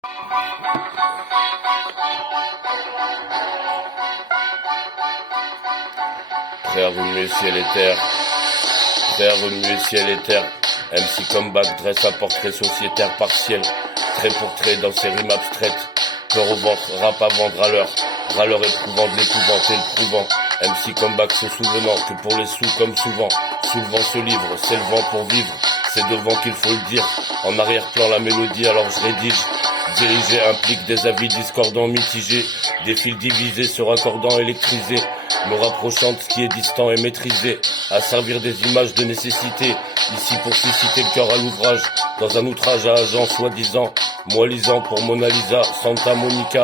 Prêt à remuer ciel et terre, prêt à remuer ciel et terre. MC Comeback dresse un portrait sociétaire partiel, trait pour trait dans ses rimes abstraites. Peur au ventre, rap à vendre à l'heure, râleur éprouvant de l'épouvante et le prouvant. MC Comeback se souvenant que pour les sous comme souvent, soulevant ce livre, s'élevant pour vivre, c'est devant qu'il faut le dire. En arrière-plan la mélodie alors je rédige. Diriger implique des avis discordants mitigés, des fils divisés se raccordant électrisés, me rapprochant de ce qui est distant et maîtrisé, à servir des images de nécessité, ici pour susciter le cœur à l'ouvrage, dans un outrage à agent soi-disant, moi lisant pour Mona Lisa, Santa Monica,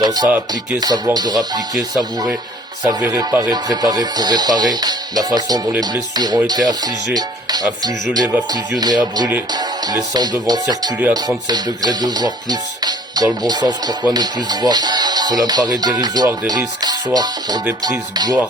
dans ça appliquer, savoir de rappliquer, savourer, s'avérer, réparer, préparer pour réparer, la façon dont les blessures ont été affligées, un flux gelé va fusionner à brûler, laissant devant circuler à 37 degrés de voire plus, dans le bon sens pourquoi ne plus voir, cela me paraît dérisoire, des risques, soir, pour des prises, gloire,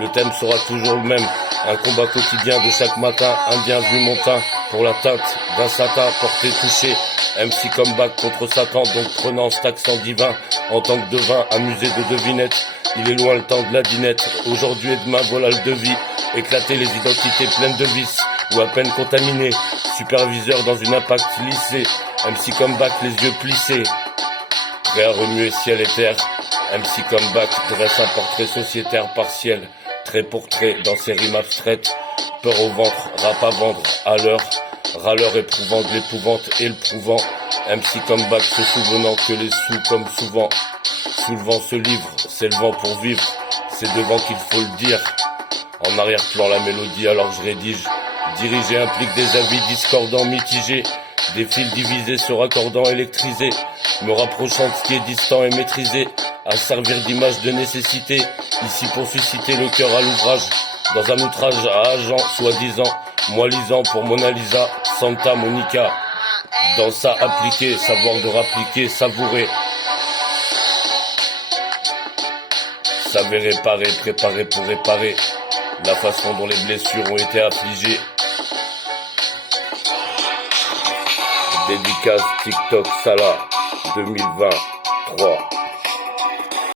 le thème sera toujours le même, un combat quotidien de chaque matin, un bien vu mon teint, pour la teinte d'un satin porté touché, MC Comeback contre Satan, donc prenant cet accent divin, en tant que devin, amusé de devinettes, il est loin le temps de la dinette, aujourd'hui et demain voilà le devis, éclater les identités pleines de vices, ou à peine contaminées, superviseur dans une impact lycée, MC Comeback les yeux plissés, prêt à remuer ciel et terre, MC Comeback dresse un portrait sociétaire partiel, trait pour trait dans ses rimes abstraites, peur au ventre, rap à vendre à l'heure, râleur éprouvant de l'épouvante et le prouvant, MC Comeback se souvenant que les sous comme souvent, soulevant ce livre, s'élevant pour vivre, c'est devant qu'il faut le dire, en arrière-plan la mélodie alors je rédige, diriger implique des avis discordants mitigés, des fils divisés se raccordant électrisés, me rapprochant de ce qui est distant et maîtrisé, à servir d'image de nécessité, ici pour susciter le cœur à l'ouvrage, dans un outrage à agent soi-disant, moi lisant pour Mona Lisa, Santa Monica, dans ça appliquer, savoir de rappliquer, savourer, s'avérer, réparer, préparer pour réparer, la façon dont les blessures ont été affligées. Dédicace TikTok Salah 2023.